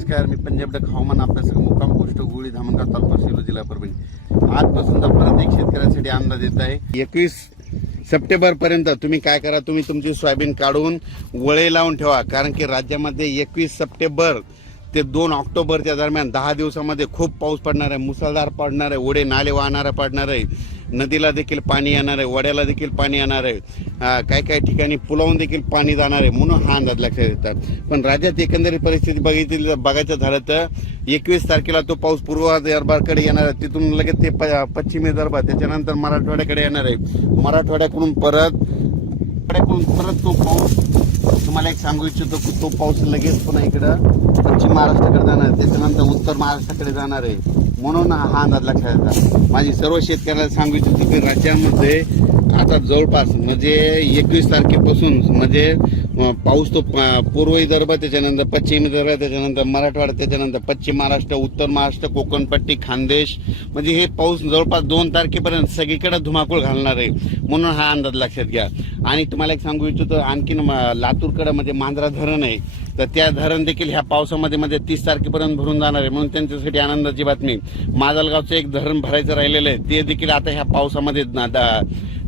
नमस्कार मी पंजाब डक हवामान सगळं मुक्काम पोस्ट गुळी धामणगाव तालुका सेलू जिल्हा परभणी आजपासून प्रत्येक प्रत्येक शेतकऱ्यांसाठी अंदाज येत आहे एकवीस सप्टेंबर पर्यंत तुम्ही काय करा तुम्ही तुमची सोयाबीन काढून वळे लावून ठेवा कारण की राज्यामध्ये एकवीस सप्टेंबर ते दोन ऑक्टोबरच्या दरम्यान दहा दिवसामध्ये खूप पाऊस पडणार आहे मुसळधार पडणार आहे ओढे नाले वाहणारा पडणार आहे नदीला देखील पाणी येणार आहे वड्याला देखील पाणी येणार आहे काही काही ठिकाणी पुलावून देखील पाणी जाणार आहे म्हणून हा अंदाज लक्षात येतात पण राज्यात एकंदरीत परिस्थिती बघितली बघायचं झालं तर एकवीस तारखेला तो पाऊस पूर्व दरबारकडे येणार आहे तिथून लगेच ते पश्चिमी दरबार त्याच्यानंतर मराठवाड्याकडे येणार आहे मराठवाड्याकडून परत पण परत तो पाऊस तुम्हाला एक सांगू इच्छितो की तो पाऊस लगेच पण इकडं पश्चिम महाराष्ट्राकडे जाणार आहे त्याच्यानंतर उत्तर महाराष्ट्राकडे जाणार आहे म्हणून हा अंदाज लक्षात येतात माझी सर्व शेतकऱ्याला सांगू इच्छितो की राज्यामध्ये आता जवळपास म्हणजे एकवीस तारखेपासून म्हणजे पाऊस तो पूर्व विदर्भ त्याच्यानंतर पश्चिम विदर्भ त्याच्यानंतर मराठवाडा त्याच्यानंतर पश्चिम महाराष्ट्र उत्तर महाराष्ट्र कोकणपट्टी खानदेश म्हणजे हे पाऊस जवळपास दोन तारखेपर्यंत सगळीकडे धुमाकूळ घालणार आहे म्हणून हा अंदाज लक्षात घ्या आणि तुम्हाला एक सांगू इच्छितो आणखीन लातूरकडे म्हणजे मांजरा धरण आहे तर त्या धरण देखील ह्या पावसामध्ये म्हणजे तीस तारखेपर्यंत भरून जाणार आहे म्हणून त्यांच्यासाठी आनंदाची बातमी माजलगावचं एक धरण भरायचं राहिलेलं आहे ते देखील आता ह्या पावसामध्ये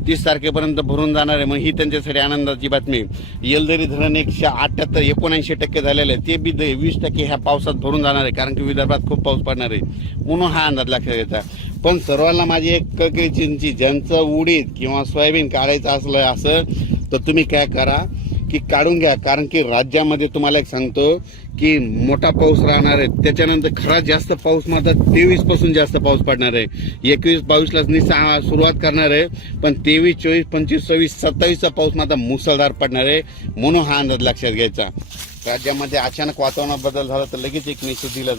तीस तारखेपर्यंत भरून जाणार आहे मग ही त्यांच्यासाठी आनंदाची बातमी येलदरी धरण एकशे अठ्ठ्याहत्तर एकोणऐंशी टक्के झालेलं आहे ते बी वीस टक्के ह्या पावसात भरून जाणार आहे कारण की विदर्भात खूप पाऊस पडणार आहे म्हणून हा अंदाज लक्षात घ्यायचा पण सर्वांना माझी एक चिंची ज्यांचं उडीद किंवा सोयाबीन काढायचं असलं असं तर तुम्ही काय करा की काढून घ्या कारण की राज्यामध्ये तुम्हाला एक सांगतो की मोठा पाऊस राहणार आहे त्याच्यानंतर खरा जास्त पाऊस मात्र तेवीस पासून जास्त पाऊस पडणार आहे एकवीस बावीसलाच मी सुरुवात करणार आहे पण तेवीस चोवीस पंचवीस सव्वीस सत्तावीसचा पाऊस मात्र मुसळधार पडणार आहे म्हणून हा अंदाज लक्षात घ्यायचा राज्यामध्ये अचानक वातावरणात बदल झाला तर लगेच एक निश्चित दिला